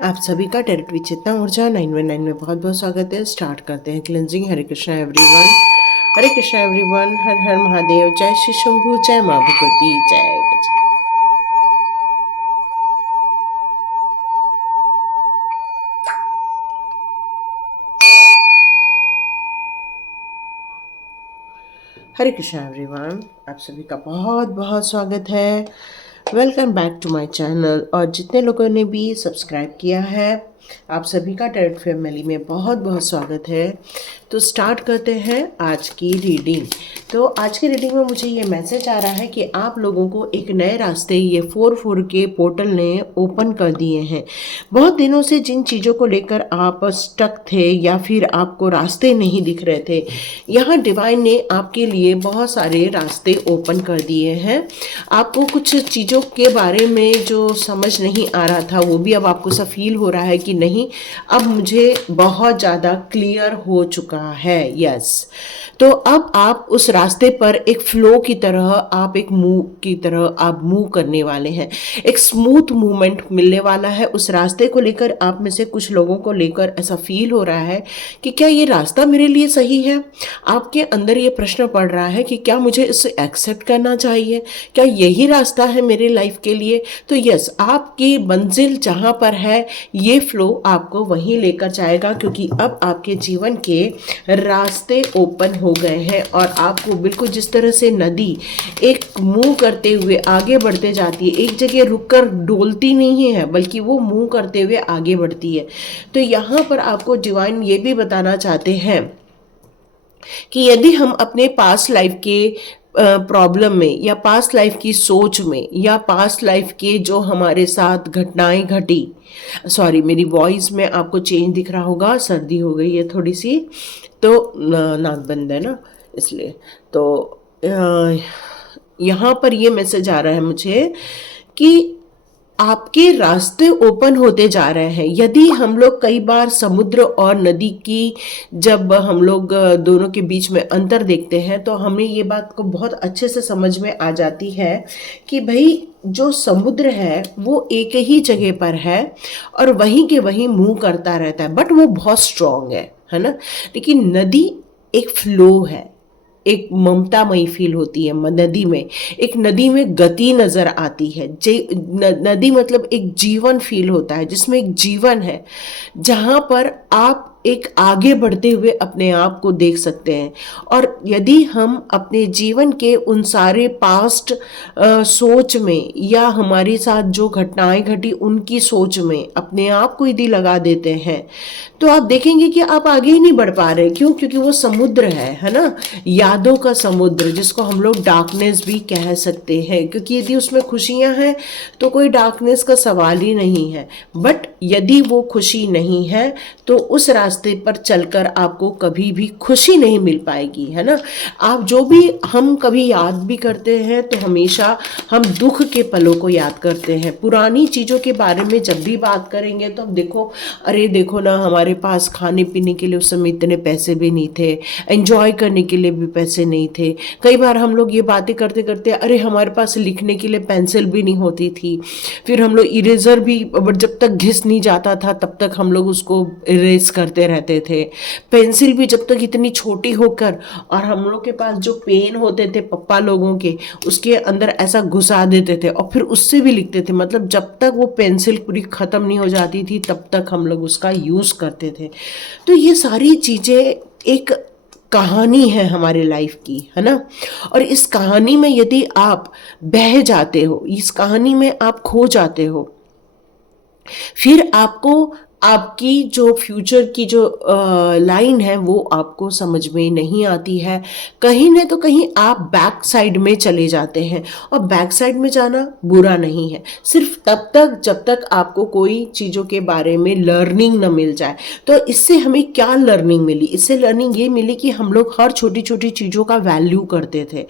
आप सभी का टेरिटरी चेतना ऊर्जा 919 में बहुत बहुत स्वागत है। स्टार्ट करते हैं क्लेंजिंग। हरे कृष्णा एवरीवन, हरे कृष्णा एवरीवन, हर हर महादेव, जय श्री शंभू, जय माँ भगवती, जय गज। हरे कृष्णा एवरीवन, आप सभी का बहुत बहुत स्वागत है। Welcome back to my channel. और जितने लोगों ने भी सब्सक्राइब किया है, आप सभी का टेरिट फैमिली में बहुत बहुत स्वागत है। तो स्टार्ट करते हैं आज की रीडिंग। तो आज की रीडिंग में मुझे ये मैसेज आ रहा है कि आप लोगों को एक नए रास्ते ये 4-4 के पोर्टल ने ओपन कर दिए हैं। बहुत दिनों से जिन चीज़ों को लेकर आप स्टक थे या फिर आपको रास्ते नहीं दिख रहे थे, यहाँ डिवाइन ने आपके लिए बहुत सारे रास्ते ओपन कर दिए हैं। आपको कुछ चीज़ों के बारे में जो समझ नहीं आ रहा था वो भी अब आपको सा फील हो रहा है कि नहीं, अब मुझे बहुत ज़्यादा क्लियर हो चुका है। यस, तो अब आप उस रास्ते पर एक फ्लो की तरह, आप एक मूव की तरह आप मूव करने वाले हैं। एक स्मूथ मूवमेंट मिलने वाला है उस रास्ते को लेकर। आप में से कुछ लोगों को लेकर ऐसा फील हो रहा है कि क्या ये रास्ता मेरे लिए सही है। आपके अंदर ये प्रश्न पड़ रहा है कि क्या मुझे इसे एक्सेप्ट करना चाहिए, क्या यही रास्ता है मेरे लाइफ के लिए। तो यस, आपकी मंजिल जहाँ पर है ये फ्लो आपको वहीं लेकर जाएगा, क्योंकि अब आपके जीवन के रास्ते ओपन हो गए हैं। और आपको बिल्कुल जिस तरह से नदी एक मूव करते हुए आगे बढ़ते जाती है, एक जगह रुककर डोलती नहीं है बल्कि वो मूव करते हुए आगे बढ़ती है। तो यहाँ पर आपको डिवाइन ये भी बताना चाहते हैं कि यदि हम अपने पास्ट लाइफ के प्रॉब्लम में या पास्ट लाइफ की सोच में या पास्ट लाइफ के जो हमारे साथ घटनाएं घटी, सॉरी मेरी वॉइस में आपको चेंज दिख रहा होगा, सर्दी हो गई है थोड़ी सी, तो नाक बंद है ना, इसलिए। तो यहाँ पर ये मैसेज आ रहा है मुझे कि आपके रास्ते ओपन होते जा रहे हैं। यदि हम लोग कई बार समुद्र और नदी की, जब हम लोग दोनों के बीच में अंतर देखते हैं तो हमें ये बात को बहुत अच्छे से समझ में आ जाती है कि भाई जो समुद्र है वो एक ही जगह पर है और वहीं के वहीं मूव करता रहता है, बट वो बहुत स्ट्रांग है ना। लेकिन नदी एक फ्लो है, एक ममतामयी फील होती है नदी में। एक नदी में गति नजर आती है। नदी मतलब एक जीवन फील होता है, जिसमें एक जीवन है, जहां पर आप एक आगे बढ़ते हुए अपने आप को देख सकते हैं। और यदि हम अपने जीवन के उन सारे पास्ट सोच में या हमारे साथ जो घटनाएं घटी उनकी सोच में अपने आप को यदि लगा देते हैं तो आप देखेंगे कि आप आगे ही नहीं बढ़ पा रहे। क्यों? क्योंकि वो समुद्र है ना, यादों का समुद्र, जिसको हम लोग डार्कनेस भी कह सकते हैं। क्योंकि यदि उसमें खुशियां हैं तो कोई डार्कनेस का सवाल ही नहीं है। बट यदि वो खुशी नहीं है तो उस रास्ते पर चलकर आपको कभी भी खुशी नहीं मिल पाएगी, है ना। आप जो भी हम कभी याद भी करते हैं तो हमेशा हम दुख के पलों को याद करते हैं। पुरानी चीज़ों के बारे में जब भी बात करेंगे तो देखो, अरे देखो ना, हमारे पास खाने पीने के लिए उस समय इतने पैसे भी नहीं थे, एंजॉय करने के लिए भी पैसे नहीं थे। कई बार हम लोग ये बातें करते करते, अरे हमारे पास लिखने के लिए पेंसिल भी नहीं होती थी। फिर हम लोग इरेजर भी जब तक घिस नहीं जाता था तब तक हम लोग उसको इरेज करते रहते थे। पेंसिल भी जब तक इतनी छोटी होकर, और हम लोग के पास जो पेन होते थे पप्पा लोगों के, उसके अंदर ऐसा घुसा देते थे और फिर उससे भी लिखते थे। मतलब जब तक वो पेंसिल पूरी ख़त्म नहीं हो जाती थी तब तक हम लोग उसका यूज़ करते थे। तो ये सारी चीज़ें एक कहानी है हमारे लाइफ की, है ना। और इस कहानी में यदि आप बह जाते हो, इस कहानी में आप खो जाते हो, फिर आपको आपकी जो फ्यूचर की जो लाइन है वो आपको समझ में नहीं आती है। कहीं न तो कहीं आप बैक साइड में चले जाते हैं। और बैक साइड में जाना बुरा नहीं है, सिर्फ तब तक जब तक आपको कोई चीज़ों के बारे में लर्निंग न मिल जाए। तो इससे हमें क्या लर्निंग मिली? इससे लर्निंग ये मिली कि हम लोग हर छोटी छोटी चीज़ों का वैल्यू करते थे।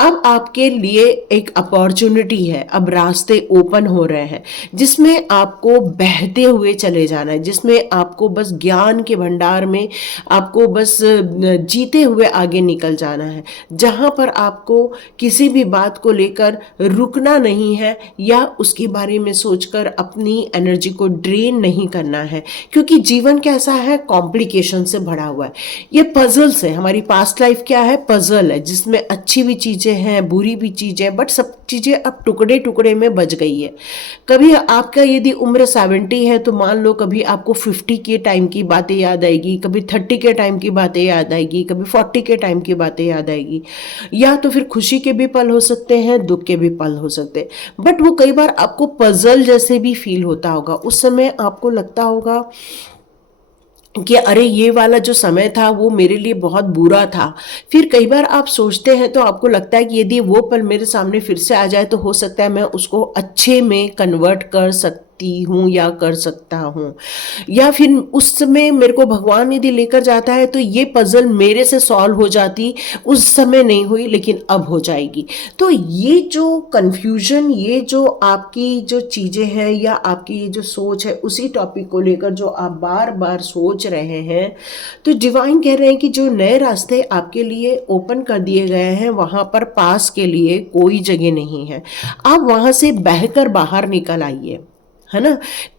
अब आपके लिए एक अपॉर्चुनिटी है, अब रास्ते ओपन हो रहे हैं जिसमें आपको बहते हुए चले जाना जाना है, जिसमें आपको बस ज्ञान के भंडार में आपको बस जीते हुए आगे निकल जाना है, जहां पर आपको किसी भी बात को लेकर रुकना नहीं है या उसके बारे में सोचकर अपनी एनर्जी को ड्रेन नहीं करना है। क्योंकि जीवन कैसा है, कॉम्प्लिकेशन से भरा हुआ है, ये पजल्स है। हमारी पास्ट लाइफ क्या है, पजल है, जिसमें अच्छी भी चीजें हैं, बुरी भी चीजें, बट सब चीजें अब टुकड़े टुकड़े में बच गई है। कभी आपका यदि उम्र 70 है तो मान लो कभी आपको 50 के टाइम की बातें याद आएगी, कभी 30 के टाइम की बातें याद आएगी, कभी 40 के टाइम की बातें याद आएगी, या तो फिर खुशी के भी पल हो सकते हैं, दुख के भी पल हो सकते हैं। बट वो कई बार आपको पजल जैसे भी फील होता होगा। उस समय आपको लगता होगा कि अरे ये वाला जो समय था वो मेरे लिए बहुत बुरा था। फिर कई बार आप सोचते हैं तो आपको लगता है कि यदि वो पल मेरे सामने फिर से आ जाए तो हो सकता है मैं उसको अच्छे में कन्वर्ट कर सकती हूँ या कर सकता हूँ, या फिर उस समय मेरे को भगवान यदि लेकर जाता है तो ये पजल मेरे से सॉल्व हो जाती, उस समय नहीं हुई लेकिन अब हो जाएगी। तो ये जो कन्फ्यूजन, ये जो आपकी जो चीज़ें हैं या आपकी ये जो सोच है, उसी टॉपिक को लेकर जो आप बार बार सोच रहे हैं, तो डिवाइन कह रहे हैं कि जो नए रास्ते आपके लिए ओपन कर दिए गए हैं वहाँ पर पास के लिए कोई जगह नहीं है। आप वहाँ से बहकर बाहर निकल आइए, है ना।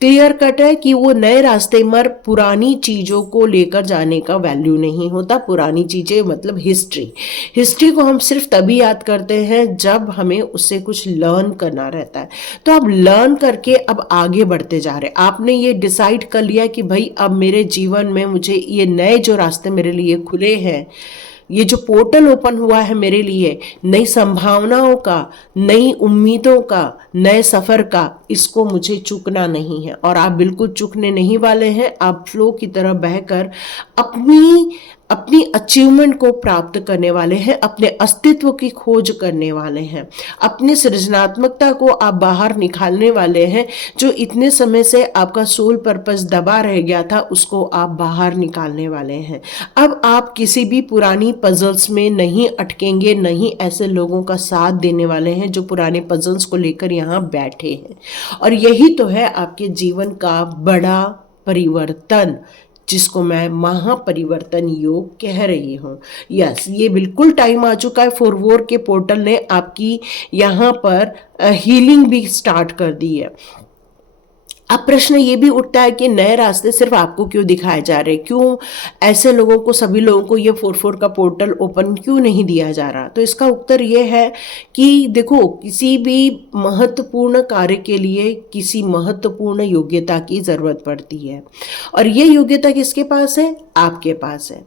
क्लियर कट है कि वो नए रास्ते पर पुरानी चीज़ों को लेकर जाने का वैल्यू नहीं होता। पुरानी चीज़ें मतलब हिस्ट्री को हम सिर्फ तभी याद करते हैं जब हमें उससे कुछ लर्न करना रहता है। तो आप लर्न करके अब आगे बढ़ते जा रहे हैं। आपने ये डिसाइड कर लिया कि भाई अब मेरे जीवन में मुझे ये नए जो रास्ते मेरे लिए खुले हैं, ये जो पोर्टल ओपन हुआ है मेरे लिए नई संभावनाओं का, नई उम्मीदों का, नए सफर का, इसको मुझे चूकना नहीं है। और आप बिल्कुल चूकने नहीं वाले हैं। आप फ्लो की तरह बहकर अपनी अचीवमेंट को प्राप्त करने वाले हैं, अपने अस्तित्व की खोज करने वाले हैं, अपनी सृजनात्मकता को आप बाहर निकालने वाले हैं। जो इतने समय से आपका सोल पर्पस दबा रह गया था उसको आप बाहर निकालने वाले हैं। अब आप किसी भी पुरानी पजल्स में नहीं अटकेंगे, नहीं ऐसे लोगों का साथ देने वाले हैं जो पुराने पजल्स को लेकर यहाँ बैठे हैं। और यही तो है आपके जीवन का बड़ा परिवर्तन, जिसको मैं महापरिवर्तन योग कह रही हूँ। यस, ये बिल्कुल टाइम आ चुका है। 4 के पोर्टल ने आपकी यहाँ पर हीलिंग भी स्टार्ट कर दी है। अब प्रश्न ये भी उठता है कि नए रास्ते सिर्फ आपको क्यों दिखाए जा रहे, क्यों ऐसे लोगों को, सभी लोगों को ये 4 का पोर्टल ओपन क्यों नहीं दिया जा रहा। तो इसका उत्तर ये है कि देखो, किसी भी महत्वपूर्ण कार्य के लिए किसी महत्वपूर्ण योग्यता की जरूरत पड़ती है, और ये योग्यता किसके पास है, आपके पास है।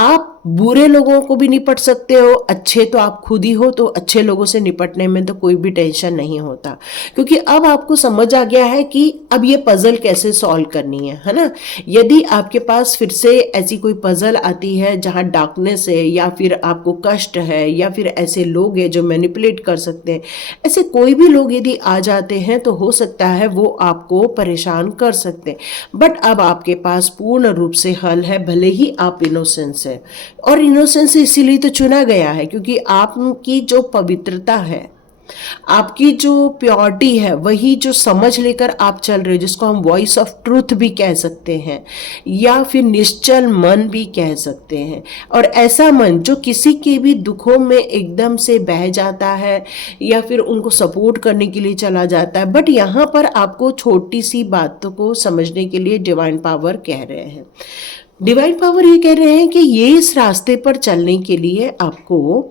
आप बुरे लोगों को भी निपट सकते हो, अच्छे तो आप खुद ही हो, तो अच्छे लोगों से निपटने में तो कोई भी टेंशन नहीं होता, क्योंकि अब आपको समझ आ गया है कि अब ये पजल कैसे सॉल्व करनी है ना। यदि आपके पास फिर से ऐसी कोई पजल आती है जहां डार्कनेस है, या फिर आपको कष्ट है, या फिर ऐसे लोग हैं जो मैनिपुलेट कर सकते हैं, ऐसे कोई भी लोग यदि आ जाते हैं तो हो सकता है वो आपको परेशान कर सकते हैं। बट अब आपके पास पूर्ण रूप से हल है, भले ही आप इनोसेंस है। और इनोसेंस इसीलिए तो चुना गया है क्योंकि आपकी जो पवित्रता है, आपकी जो प्योरिटी है, वही जो समझ लेकर आप चल रहे हो, जिसको हम वॉइस ऑफ ट्रूथ भी कह सकते हैं या फिर निश्चल मन भी कह सकते हैं। और ऐसा मन जो किसी के भी दुखों में एकदम से बह जाता है या फिर उनको सपोर्ट करने के लिए चला जाता है। बट यहाँ पर आपको छोटी सी बातों को समझने के लिए डिवाइन पावर कह रहे हैं। डिवाइन पावर ये कह रहे हैं कि ये इस रास्ते पर चलने के लिए आपको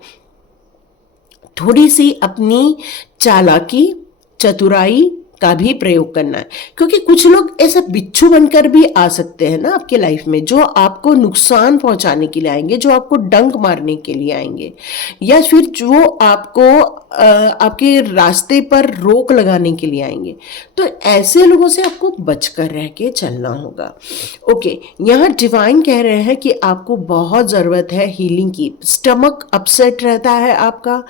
थोड़ी सी अपनी चालाकी, चतुराई का भी प्रयोग करना है, क्योंकि कुछ लोग ऐसा बिच्छू बनकर भी आ सकते हैं ना आपके लाइफ में, जो आपको नुकसान पहुंचाने के लिए आएंगे, जो आपको डंक मारने के लिए आएंगे, या फिर जो आपको आपके रास्ते पर रोक लगाने के लिए आएंगे। तो ऐसे लोगों से आपको बचकर रह के चलना होगा। ओके, यहाँ डिवाइन कह रहे हैं कि आपको बहुत ज़रूरत है हीलिंग की। स्टमक अपसेट रहता है आपका,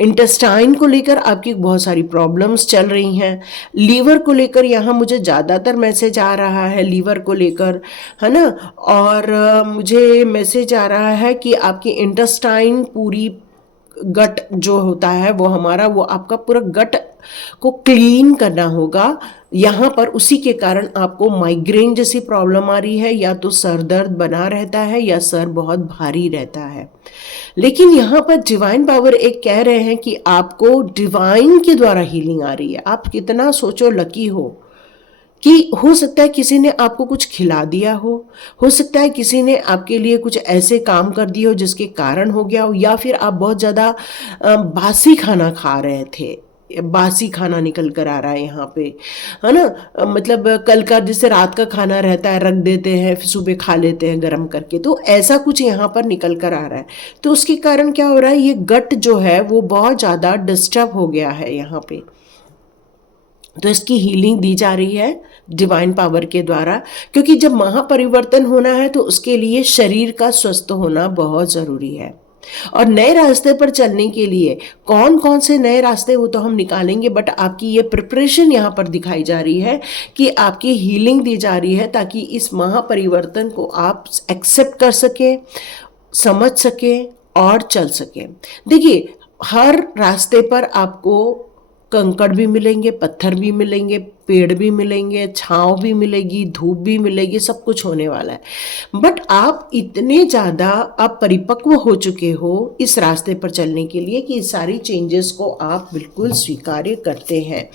इंटेस्टाइन को लेकर आपकी बहुत सारी प्रॉब्लम्स चल रही हैं, लीवर को लेकर यहाँ मुझे ज़्यादातर मैसेज आ रहा है, लीवर को लेकर, है ना। और मुझे मैसेज आ रहा है कि आपकी इंटेस्टाइन, पूरी गट जो होता है वो हमारा, वो आपका पूरा गट को क्लीन करना होगा। यहाँ पर उसी के कारण आपको माइग्रेन जैसी प्रॉब्लम आ रही है, या तो सर दर्द बना रहता है या सर बहुत भारी रहता है। लेकिन यहाँ पर डिवाइन पावर एक कह रहे हैं कि आपको डिवाइन के द्वारा हीलिंग आ रही है। आप कितना सोचो लकी हो कि हो सकता है किसी ने आपको कुछ खिला दिया हो सकता है किसी ने आपके लिए कुछ ऐसे काम कर दिए हो जिसके कारण हो गया हो, या फिर आप बहुत ज़्यादा बासी खाना खा रहे थे, बासी खाना निकल कर आ रहा है यहाँ पे, है ना। मतलब कल का जैसे रात का खाना रहता है, रख देते हैं, फिर सुबह खा लेते हैं गर्म करके, तो ऐसा कुछ यहाँ पर निकल कर आ रहा है। तो उसके कारण क्या हो रहा है, ये गट जो है वो बहुत ज़्यादा डिस्टर्ब हो गया है यहाँ पे। तो इसकी हीलिंग दी जा रही है डिवाइन पावर के द्वारा, क्योंकि जब महापरिवर्तन होना है तो उसके लिए शरीर का स्वस्थ होना बहुत ज़रूरी है। और नए रास्ते पर चलने के लिए कौन कौन से नए रास्ते वो तो हम निकालेंगे, बट आपकी ये प्रिपरेशन यहाँ पर दिखाई जा रही है कि आपकी हीलिंग दी जा रही है ताकि इस महापरिवर्तन को आप एक्सेप्ट कर सकें, समझ सकें और चल सकें। देखिए, हर रास्ते पर आपको कंकड़ भी मिलेंगे, पत्थर भी मिलेंगे, पेड़ भी मिलेंगे, छांव भी मिलेगी, धूप भी मिलेगी, सब कुछ होने वाला है। बट आप इतने ज़्यादा अब परिपक्व हो चुके हो इस रास्ते पर चलने के लिए कि इस सारी चेंजेस को आप बिल्कुल स्वीकार्य करते हैं।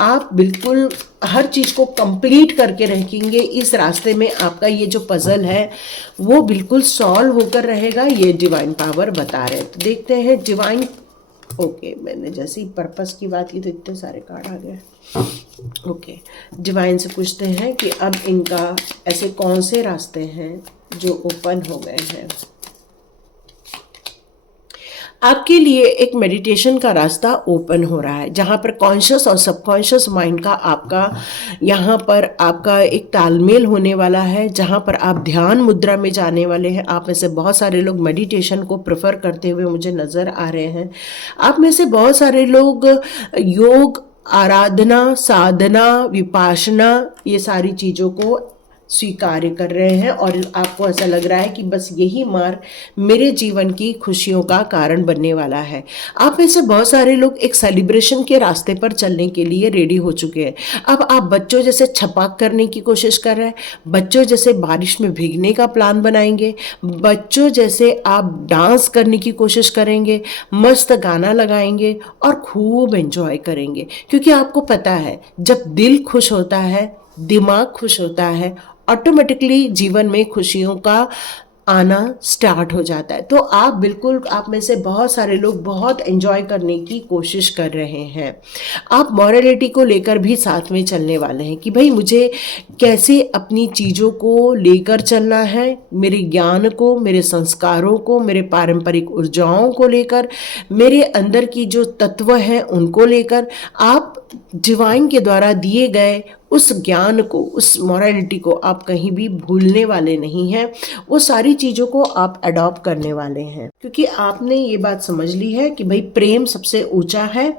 आप बिल्कुल हर चीज़ को कंप्लीट करके रखेंगे। इस रास्ते में आपका ये जो पजल है वो बिल्कुल सॉल्व होकर रहेगा, ये डिवाइन पावर बता रहे हैं। तो देखते हैं डिवाइन, ओके मैंने जैसे ही पर्पस की बात की तो इतने सारे कार्ड आ गए। ओके, डिवाइन से पूछते हैं कि अब इनका ऐसे कौन से रास्ते हैं जो ओपन हो गए हैं। आपके लिए एक मेडिटेशन का रास्ता ओपन हो रहा है, जहाँ पर कॉन्शियस और सबकॉन्शियस माइंड का आपका यहाँ पर आपका एक तालमेल होने वाला है, जहाँ पर आप ध्यान मुद्रा में जाने वाले हैं। आप में से बहुत सारे लोग मेडिटेशन को प्रेफर करते हुए मुझे नज़र आ रहे हैं। आप में से बहुत सारे लोग योग, आराधना, साधना, विपासना, ये सारी चीज़ों को स्वीकार्य कर रहे हैं और आपको ऐसा लग रहा है कि बस यही मार्ग मेरे जीवन की खुशियों का कारण बनने वाला है। आप में से बहुत सारे लोग एक सेलिब्रेशन के रास्ते पर चलने के लिए रेडी हो चुके हैं। अब आप बच्चों जैसे छपाक करने की कोशिश कर रहे हैं, बच्चों जैसे बारिश में भीगने का प्लान बनाएंगे, बच्चों जैसे आप डांस करने की कोशिश करेंगे, मस्त गाना लगाएंगे और खूब एंजॉय करेंगे, क्योंकि आपको पता है जब दिल खुश होता है, दिमाग खुश होता है, ऑटोमेटिकली जीवन में खुशियों का आना स्टार्ट हो जाता है। तो आप बिल्कुल, आप में से बहुत सारे लोग बहुत एंजॉय करने की कोशिश कर रहे हैं। आप मॉरलिटी को लेकर भी साथ में चलने वाले हैं कि भाई मुझे कैसे अपनी चीज़ों को लेकर चलना है, मेरे ज्ञान को, मेरे संस्कारों को, मेरे पारंपरिक ऊर्जाओं को लेकर, मेरे अंदर की जो तत्व हैं उनको लेकर आप डिवाइन के द्वारा दिए गए उस ज्ञान को, उस मॉरलिटी को आप कहीं भी भूलने वाले नहीं हैं। वो सारी चीज़ों को आप अडॉप्ट करने वाले हैं, क्योंकि आपने ये बात समझ ली है कि भाई प्रेम सबसे ऊंचा है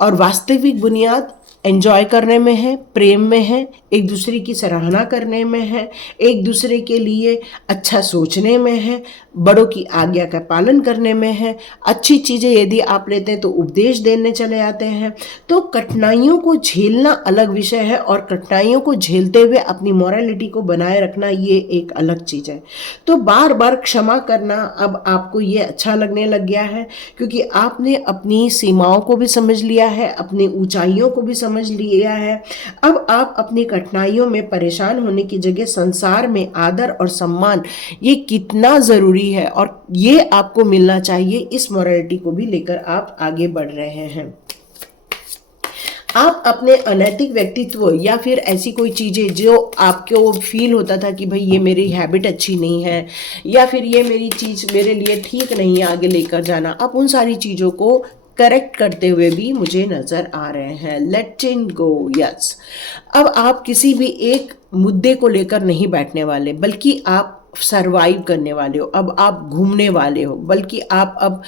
और वास्तविक बुनियाद एंजॉय करने में है, प्रेम में है, एक दूसरे की सराहना करने में है, एक दूसरे के लिए अच्छा सोचने में है, बड़ों की आज्ञा का पालन करने में है। अच्छी चीज़ें यदि आप लेते हैं तो उपदेश देने चले आते हैं। तो कठिनाइयों को झेलना अलग विषय है और कठिनाइयों को झेलते हुए अपनी मॉरलिटी को बनाए रखना ये एक अलग चीज़ है। तो बार बार क्षमा करना अब आपको ये अच्छा लगने लग गया है, क्योंकि आपने अपनी सीमाओं को भी समझ लिया है, अपनी ऊंचाइयों को भी समझ लिया है। अब आप अपनी कठिनाइयों में परेशान होने की जगह संसार में आदर और सम्मान ये कितना ज़रूरी है और ये आपको मिलना चाहिए, इस मॉरलिटी को भी लेकर आप आगे बढ़ रहे हैं। आप अपने अनैतिक व्यक्तित्व या फिर ऐसी कोई चीज़ें जो आपको फील होता था कि भाई ये मेरी हैबिट अच्छी नहीं है या फिर ये मेरी चीज़ मेरे लिए ठीक नहीं है आगे लेकर जाना, आप उन सारी चीज़ों को करेक्ट करते हुए भी मुझे नज़र आ रहे हैं। Let it go, yes. अब आप किसी भी एक मुद्दे को लेकर नहीं बैठने वाले, बल्कि आप सरवाइव करने वाले हो। अब आप घूमने वाले हो, बल्कि आप अब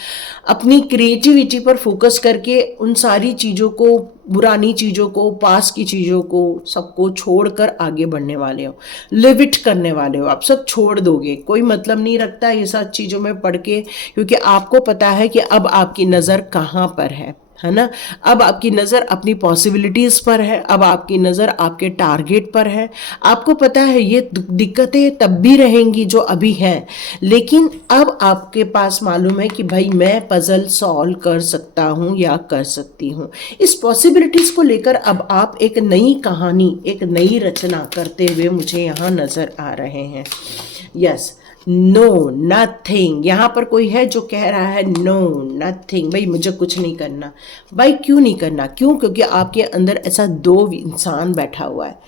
अपनी क्रिएटिविटी पर फोकस करके उन सारी चीज़ों को, पुरानी चीज़ों को, पास की चीज़ों को, सबको छोड़कर आगे बढ़ने वाले हो, लिव इट करने वाले हो। आप सब छोड़ दोगे, कोई मतलब नहीं रखता ये सब चीज़ों में पढ़ के, क्योंकि आपको पता है कि अब आपकी नज़र कहाँ पर है। है ना। अब आपकी नज़र अपनी पॉसिबिलिटीज़ पर है, अब आपकी नज़र आपके टारगेट पर है। आपको पता है ये दिक्कतें तब भी रहेंगी जो अभी हैं, लेकिन अब आपके पास मालूम है कि भाई मैं पजल सॉल्व कर सकता हूँ या कर सकती हूँ। इस पॉसिबिलिटीज़ को लेकर अब आप एक नई कहानी, एक नई रचना करते हुए मुझे यहाँ नज़र आ रहे हैं। यस, नो नथिंग, यहाँ पर कोई है जो कह रहा है नो नथिंग, भाई मुझे कुछ नहीं करना। भाई क्यों नहीं करना? क्यों? क्योंकि आपके अंदर ऐसा दो इंसान बैठा हुआ है,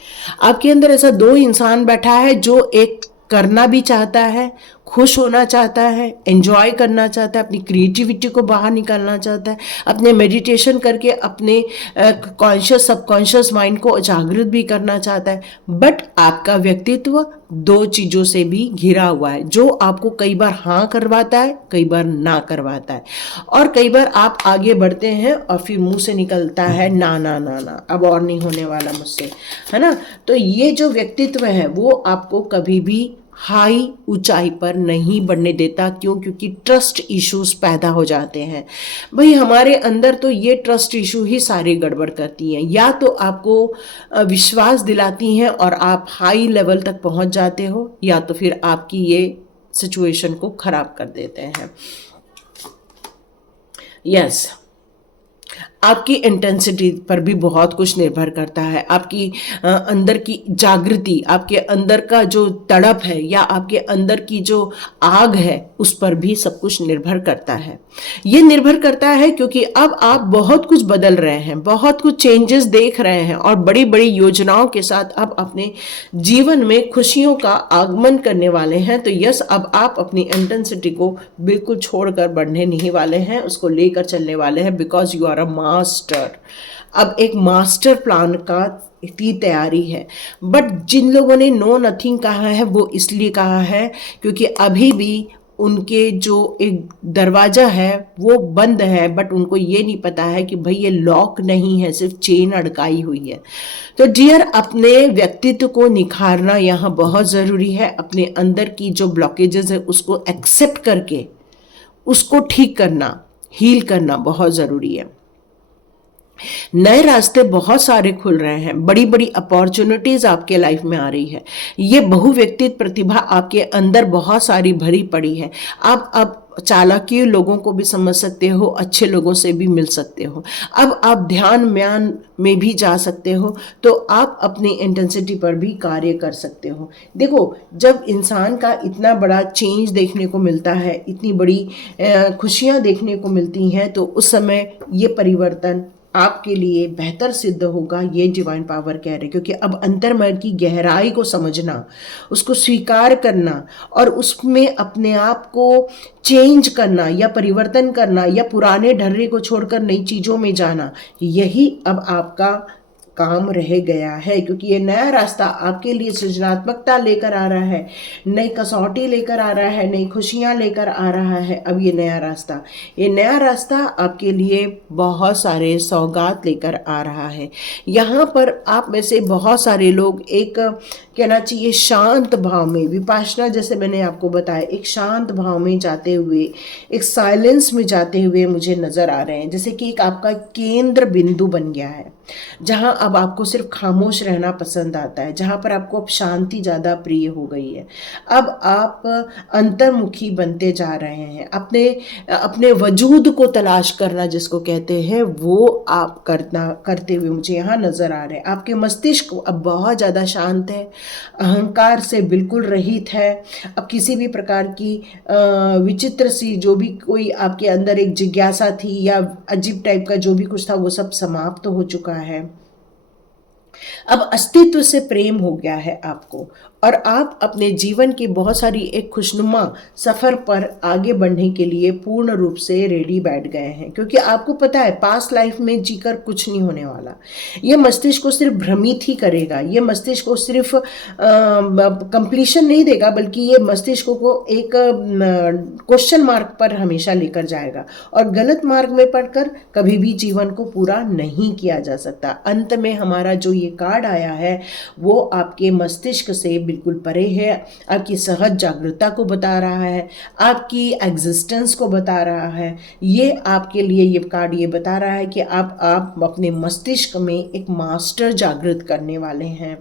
आपके अंदर ऐसा दो इंसान बैठा है जो एक करना भी चाहता है, खुश होना चाहता है, एंजॉय करना चाहता है, अपनी क्रिएटिविटी को बाहर निकालना चाहता है, अपने मेडिटेशन करके अपने कॉन्शियस सबकॉन्शियस माइंड को जागृत भी करना चाहता है। बट आपका व्यक्तित्व दो चीज़ों से भी घिरा हुआ है, जो आपको कई बार हाँ करवाता है, कई बार ना करवाता है, और कई बार आप आगे बढ़ते हैं और फिर मुंह से निकलता है ना ना ना ना, अब और नहीं होने वाला मुझसे, है ना। तो ये जो व्यक्तित्व है वो आपको कभी भी हाई ऊंचाई पर नहीं बढ़ने देता। क्यों? क्योंकि ट्रस्ट इश्यूज पैदा हो जाते हैं। भाई हमारे अंदर तो ये ट्रस्ट इशू ही सारे गड़बड़ करती हैं, या तो आपको विश्वास दिलाती हैं और आप हाई लेवल तक पहुंच जाते हो, या तो फिर आपकी ये सिचुएशन को खराब कर देते हैं। यस, आपकी इंटेंसिटी पर भी बहुत कुछ निर्भर करता है। आपकी अंदर की जागृति, आपके अंदर का जो तड़प है या आपके अंदर की जो आग है, उस पर भी सब कुछ निर्भर करता है। ये निर्भर करता है क्योंकि अब आप बहुत कुछ बदल रहे हैं, बहुत कुछ चेंजेस देख रहे हैं और बड़ी बड़ी योजनाओं के साथ अब अपने जीवन में खुशियों का आगमन करने वाले हैं। तो यस, अब आप अपनी इंटेंसिटी को बिल्कुल छोड़कर बढ़ने नहीं वाले हैं, उसको लेकर चलने वाले हैं, because you are a master. अब एक मास्टर प्लान का की तैयारी है। बट जिन लोगों ने नो नथिंग कहा है वो इसलिए कहा है क्योंकि अभी भी उनके जो एक दरवाज़ा है वो बंद है, बट उनको ये नहीं पता है कि भाई ये लॉक नहीं है, सिर्फ चेन अड़काई हुई है। तो डियर, अपने व्यक्तित्व को निखारना यहाँ बहुत ज़रूरी है। अपने अंदर की जो ब्लॉकेजेस है उसको एक्सेप्ट करके उसको ठीक करना, हील करना बहुत ज़रूरी है। नए रास्ते बहुत सारे खुल रहे हैं, बड़ी बड़ी अपॉर्चुनिटीज आपके लाइफ में आ रही है। ये बहुव्यक्तित्व प्रतिभा आपके अंदर बहुत सारी भरी पड़ी है। आप अब चालाकी लोगों को भी समझ सकते हो, अच्छे लोगों से भी मिल सकते हो। अब आप ध्यान म्यान में भी जा सकते हो, तो आप अपनी इंटेंसिटी पर भी कार्य कर सकते हो। देखो, जब इंसान का इतना बड़ा चेंज देखने को मिलता है, इतनी बड़ी खुशियाँ देखने को मिलती हैं, तो उस समय ये परिवर्तन आपके लिए बेहतर सिद्ध होगा, ये डिवाइन पावर कह रहे। क्योंकि अब अंतर्मन की गहराई को समझना, उसको स्वीकार करना और उसमें अपने आप को चेंज करना या परिवर्तन करना या पुराने ढर्रे को छोड़कर नई चीज़ों में जाना, यही अब आपका काम रह गया है। क्योंकि ये नया रास्ता आपके लिए सृजनात्मकता लेकर आ रहा है, नई कसौटी लेकर आ रहा है, नई खुशियाँ लेकर आ रहा है। अब ये नया रास्ता आपके लिए बहुत सारे सौगात लेकर आ रहा है। यहाँ पर आप में से बहुत सारे लोग एक कहना चाहिए शांत भाव में, विपाशना जैसे मैंने आपको बताया, एक शांत भाव में जाते हुए, एक साइलेंस में जाते हुए मुझे नज़र आ रहे हैं। जैसे कि एक आपका केंद्र बिंदु बन गया है, जहाँ अब आपको सिर्फ खामोश रहना पसंद आता है, जहाँ पर आपको अब शांति ज़्यादा प्रिय हो गई है। अब आप अंतर्मुखी बनते जा रहे हैं, अपने वजूद को तलाश करना जिसको कहते हैं, वो आप करते हुए मुझे यहाँ नज़र आ रहे हैं। आपके मस्तिष्क अब बहुत ज़्यादा शांत है, अहंकार से बिल्कुल रहित है। अब किसी भी प्रकार की विचित्र सी जो भी कोई आपके अंदर एक जिज्ञासा थी या अजीब टाइप का जो भी कुछ था, वो सब समाप्त हो चुका है। अब अस्तित्व से प्रेम हो गया है आपको, और आप अपने जीवन की बहुत सारी एक खुशनुमा सफ़र पर आगे बढ़ने के लिए पूर्ण रूप से रेडी बैठ गए हैं। क्योंकि आपको पता है पास्ट लाइफ में जीकर कुछ नहीं होने वाला। ये मस्तिष्क को सिर्फ भ्रमित ही करेगा, ये मस्तिष्क को सिर्फ कंप्लीशन नहीं देगा, बल्कि ये मस्तिष्क को एक क्वेश्चन मार्क पर हमेशा लेकर जाएगा, और गलत मार्ग में पढ़कर कभी भी जीवन को पूरा नहीं किया जा सकता। अंत में हमारा जो ये ये कार्ड आया है वो आपके मस्तिष्क से बिल्कुल परे है, आपकी सहज जागरूकता को बता रहा है, आपकी एग्जिस्टेंस को बता रहा है। ये आपके लिए ये कार्ड ये बता रहा है कि आप अपने मस्तिष्क में एक मास्टर जागृत करने वाले हैं।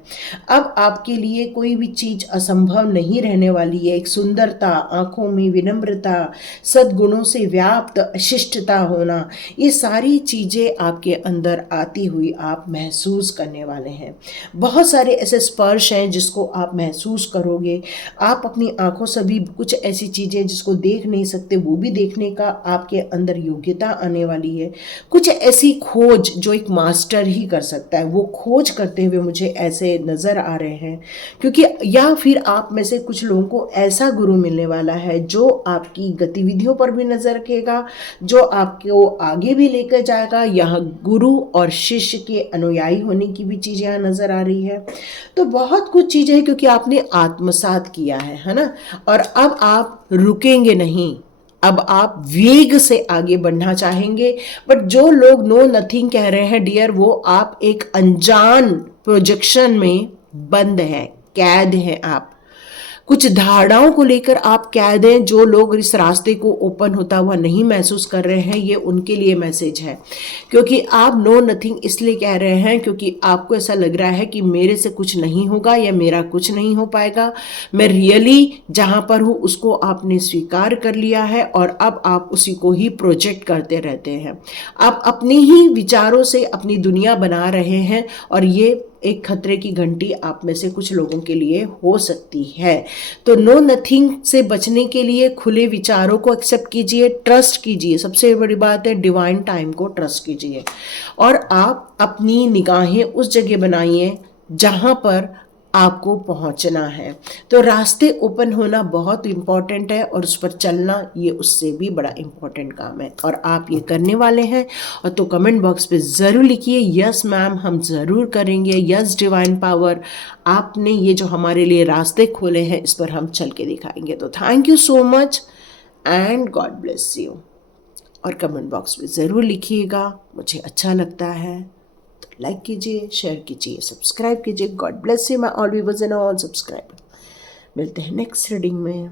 अब आपके लिए कोई भी चीज़ असंभव नहीं रहने वाली है। एक सुंदरता, आंखों में विनम्रता, सद्गुणों से व्याप्त शिष्टता होना, ये सारी चीज़ें आपके अंदर आती हुई आप महसूस करने वाले हैं। बहुत सारे ऐसे स्पर्श हैं जिसको आप महसूस करोगे। आप अपनी आंखों से भी कुछ ऐसी चीज़ें जिसको देख नहीं सकते वो भी देखने का आपके अंदर योग्यता आने वाली है। कुछ ऐसी खोज जो एक मास्टर ही कर सकता है, वो खोज करते हुए मुझे ऐसे नज़र आ रहे हैं। क्योंकि या फिर आप में से कुछ लोगों को ऐसा गुरु मिलने वाला है जो आपकी गतिविधियों पर भी नज़र रखेगा, जो आपको आगे भी लेकर जाएगा। यहाँ गुरु और शिष्य के अनुयायी होने की भी चीज़ यहाँ नज़र आ रही है। तो बहुत कुछ चीज़ें हैं क्योंकि आपने आत्मसात किया है ना। और अब आप रुकेंगे नहीं, अब आप वेग से आगे बढ़ना चाहेंगे। बट जो लोग नो नथिंग कह रहे हैं डियर, वो आप एक अनजान प्रोजेक्शन में बंद हैं, कैद हैं। आप कुछ धारणाओं को लेकर आप कैद हैं। जो लोग इस रास्ते को ओपन होता हुआ नहीं महसूस कर रहे हैं, ये उनके लिए मैसेज है। क्योंकि आप नो नथिंग इसलिए कह रहे हैं क्योंकि आपको ऐसा लग रहा है कि मेरे से कुछ नहीं होगा या मेरा कुछ नहीं हो पाएगा। मैं रियली जहाँ पर हूँ उसको आपने स्वीकार कर लिया है और अब आप उसी को ही प्रोजेक्ट करते रहते हैं। आप अपने ही विचारों से अपनी दुनिया बना रहे हैं और ये एक खतरे की घंटी आप में से कुछ लोगों के लिए हो सकती है। तो नो नथिंग से बचने के लिए खुले विचारों को एक्सेप्ट कीजिए, ट्रस्ट कीजिए। सबसे बड़ी बात है डिवाइन टाइम को ट्रस्ट कीजिए और आप अपनी निगाहें उस जगह बनाइए जहां पर आपको पहुंचना है। तो रास्ते ओपन होना बहुत इम्पॉर्टेंट है और उस पर चलना ये उससे भी बड़ा इम्पॉर्टेंट काम है और आप ये करने वाले हैं। और तो कमेंट बॉक्स पे ज़रूर लिखिए यस मैम, हम ज़रूर करेंगे, यस डिवाइन पावर, आपने ये जो हमारे लिए रास्ते खोले हैं इस पर हम चल के दिखाएंगे। तो thank you so much and God bless you. और कमेंट बॉक्स में ज़रूर लिखिएगा, मुझे अच्छा लगता है। लाइक कीजिए, शेयर कीजिए, सब्सक्राइब कीजिए। God bless you my all viewers and all subscriber. मिलते हैं नेक्स्ट रीडिंग में।